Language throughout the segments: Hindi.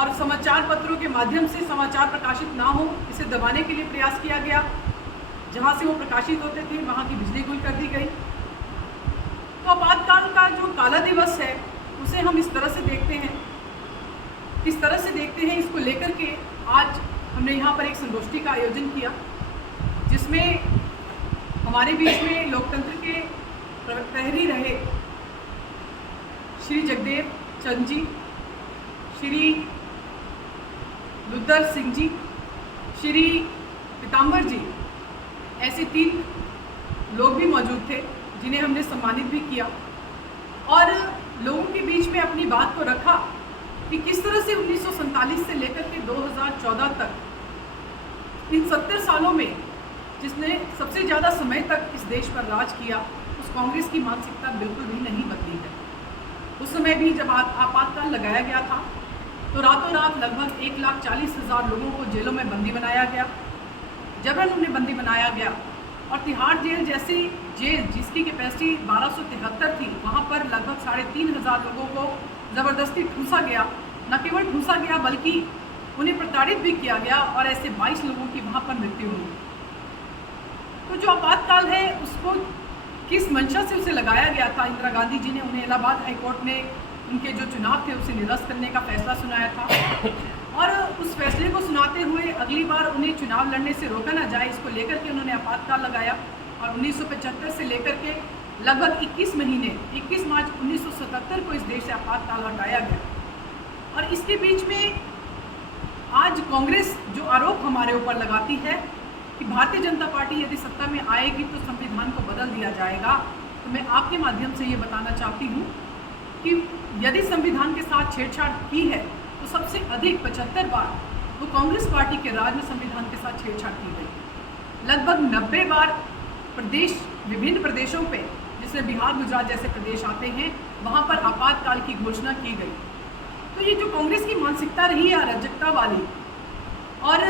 और समाचार पत्रों के माध्यम से समाचार प्रकाशित ना हो, इसे दबाने के लिए प्रयास किया गया। जहाँ से वो प्रकाशित होते थे वहाँ की बिजली गुल कर दी गई। तो आपातकाल का जो काला दिवस है उसे हम इस तरह से देखते हैं, इसको लेकर के आज हमने यहाँ पर एक संगोष्ठी का आयोजन किया, जिसमें हमारे बीच में लोकतंत्र के प्रहरी रहे श्री जगदेव चंद जी, श्री लुद्दर सिंह जी, श्री पीताम्बर जी, ऐसे 3 लोग भी मौजूद थे जिन्हें हमने सम्मानित भी किया और लोगों के बीच में अपनी बात को रखा कि किस तरह से 1947 से लेकर के 2014 तक इन 70 सालों में जिसने सबसे ज़्यादा समय तक इस देश पर राज किया, उस कांग्रेस की मानसिकता बिल्कुल भी नहीं बदली है। उस समय भी जब आपातकाल लगाया गया था तो रातों रात लगभग 1,40,000 लोगों को जेलों में बंदी बनाया गया, जबरन उन्हें बंदी बनाया गया और तिहाड़ जेल जैसी जेल जिसकी कैपेसिटी 1273 थी, वहाँ पर लगभग 3,500 लोगों को ज़बरदस्ती ठूंसा गया। न केवल ठूंसा गया बल्कि उन्हें प्रताड़ित भी किया गया और ऐसे 22 लोगों की वहाँ पर मृत्यु हुई। तो जो आपातकाल है उसको किस मंशा से उसे लगाया गया था, इंदिरा गांधी जी ने उन्हें इलाहाबाद हाईकोर्ट ने उनके जो चुनाव थे उसे निरस्त करने का फैसला सुनाया था और उस फैसले को सुनाते हुए अगली बार उन्हें चुनाव लड़ने से रोका ना जाए, इसको लेकर के उन्होंने आपातकाल लगाया और 1975 से लेकर के लगभग 21 महीने 21 मार्च 1977 को इस देश से आपातकाल हटाया गया। और इसके बीच में आज कांग्रेस जो आरोप हमारे ऊपर लगाती है कि भारतीय जनता पार्टी यदि सत्ता में आएगी तो संविधान को बदल दिया जाएगा, तो मैं आपके माध्यम से ये बताना चाहती हूँ कि यदि संविधान के साथ छेड़छाड़ की है तो सबसे अधिक 75 बार वो कांग्रेस पार्टी के राज में संविधान के साथ छेड़छाड़ की गई। लगभग 90 बार विभिन्न प्रदेशों पे, जिसमें बिहार गुजरात जैसे प्रदेश आते हैं, वहाँ पर आपातकाल की घोषणा की गई। तो ये जो कांग्रेस की मानसिकता रही है अराजकता वाली और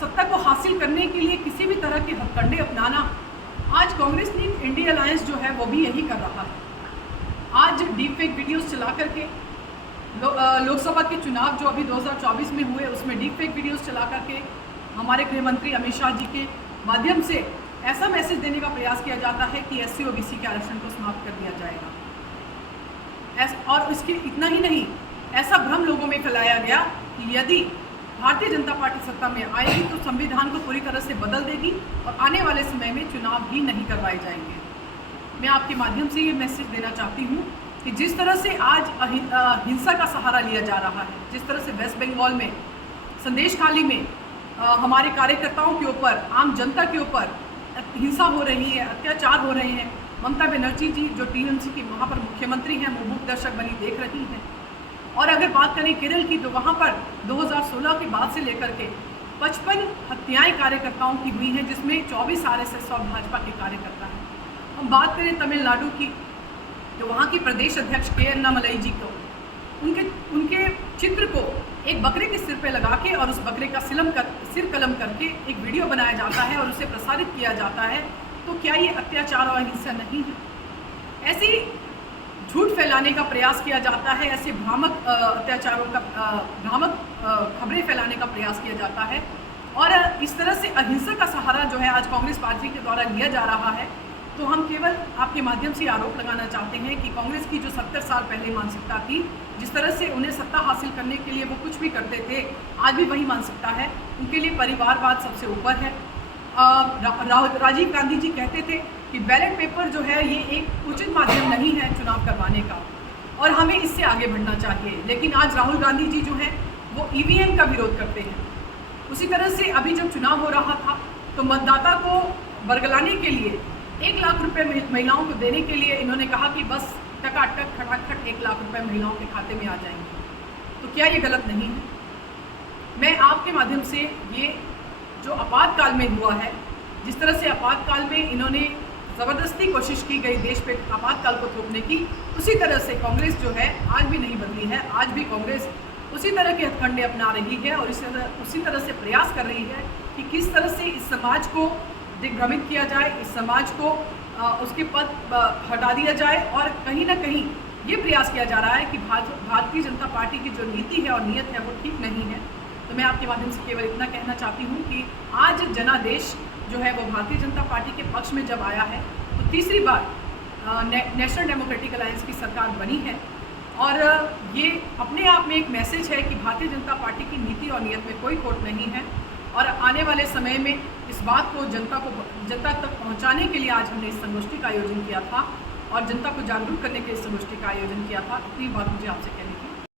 सत्ता को हासिल करने के लिए किसी भी तरह के हथकंडे अपनाना, आज कांग्रेस नीति इंडिया अलायंस जो है वो भी यही कर रहा है। आज डीप फेक वीडियोस चला करके लोकसभा के चुनाव जो अभी 2024 में हुए उसमें डीप फेक वीडियोस चला करके हमारे गृह मंत्री अमित शाह जी के माध्यम से ऐसा मैसेज देने का प्रयास किया जाता है कि SC OBC के आरक्षण को समाप्त कर दिया जाएगा। और इसके इतना ही नहीं, ऐसा भ्रम लोगों में फैलाया गया कि यदि भारतीय जनता पार्टी सत्ता में आएगी तो संविधान को पूरी तरह से बदल देगी और आने वाले समय में चुनाव ही नहीं करवाए जाएंगे। मैं आपके माध्यम से ये मैसेज देना चाहती हूँ कि जिस तरह से आज हिंसा का सहारा लिया जा रहा है, जिस तरह से वेस्ट बंगाल में संदेशखाली में हमारे कार्यकर्ताओं के ऊपर, आम जनता के ऊपर हिंसा हो रही है, अत्याचार हो रहे हैं, ममता बनर्जी जी जो TMC की वहाँ पर मुख्यमंत्री हैं वो मूक दर्शक बनी देख रही हैं। और अगर बात करें केरल की तो वहाँ पर 2016 के बाद से लेकर के 55 हत्याएँ कार्यकर्ताओं की हुई हैं, जिसमें 24 RSS और भाजपा के कार्यकर्ता हैं। हम बात करें तमिलनाडु की तो वहाँ की प्रदेश अध्यक्ष के अन्नामलई जी को उनके चित्र को एक बकरे के सिर पे लगा के और उस बकरे का सिर कलम करके एक वीडियो बनाया जाता है और उसे प्रसारित किया जाता है। तो क्या ये अत्याचार और हिंसा नहीं है? ऐसी झूठ फैलाने का प्रयास किया जाता है, ऐसे भ्रामक अत्याचारों का भ्रामक खबरें फैलाने का प्रयास किया जाता है और इस तरह से अहिंसा का सहारा जो है आज कांग्रेस पार्टी के द्वारा लिया जा रहा है। तो हम केवल आपके माध्यम से आरोप लगाना चाहते हैं कि कांग्रेस की जो 70 साल पहले मानसिकता थी, जिस तरह से उन्हें सत्ता हासिल करने के लिए वो कुछ भी करते थे, आज भी वही मानसिकता है। उनके लिए परिवारवाद सबसे ऊपर है। राजीव गांधी जी कहते थे कि बैलेट पेपर जो है ये एक उचित माध्यम नहीं है चुनाव करवाने का और हमें इससे आगे बढ़ना चाहिए। लेकिन आज राहुल गांधी जी जो हैं वो EVM का विरोध करते हैं। उसी तरह से अभी जब चुनाव हो रहा था तो मतदाता को बरगलाने के लिए 1 लाख रुपए महिलाओं को देने के लिए इन्होंने कहा कि बस टकाटक खटाखट 1 लाख रुपए महिलाओं के खाते में आ जाएंगे। तो क्या ये गलत नहीं है? मैं आपके माध्यम से ये जो आपातकाल में हुआ है, जिस तरह से आपातकाल में इन्होंने ज़बरदस्ती कोशिश की गई देश पे आपातकाल को थोपने की, उसी तरह से कांग्रेस जो है आज भी नहीं बदली है। आज भी कांग्रेस उसी तरह के हथकंडे अपना रही है और उसी तरह से प्रयास कर रही है कि किस तरह से इस समाज को दिग्भ्रमित किया जाए, इस समाज को उसके पद हटा दिया जाए और कहीं ना कहीं ये प्रयास किया जा रहा है कि भारतीय जनता पार्टी की जो नीति है और नीयत है वो ठीक नहीं है। तो मैं आपके माध्यम से केवल इतना कहना चाहती हूँ कि आज जनादेश जो है वो भारतीय जनता पार्टी के पक्ष में जब आया है तो तीसरी बार नेशनल डेमोक्रेटिक अलायंस की सरकार बनी है और ये अपने आप में एक मैसेज है कि भारतीय जनता पार्टी की नीति और नीयत में कोई खोट नहीं है और आने वाले समय में इस बात को जनता तक पहुंचाने के लिए आज हमने इस संगोष्ठी का आयोजन किया था और जनता को जागरूक करने के लिए इस संगोष्ठी का आयोजन किया था। इतनी बात मुझे आपसे कहनी थी।